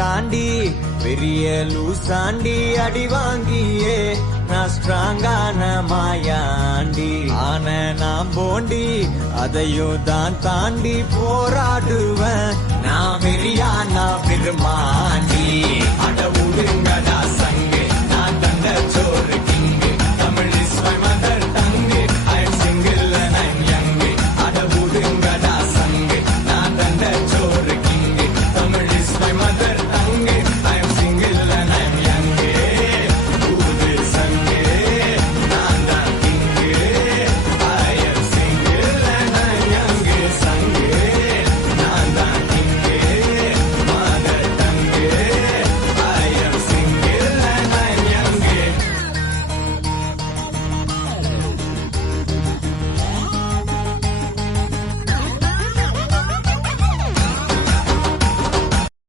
தாண்டி பெரிய லூசாண்டி அடி வாங்கியே நான் ஸ்ட்ராங்கான மாயாண்டி ஆன நான் போண்டி அதையும் தான் தாண்டி போராடுவேன் நான் வெறியா நான் பெருமா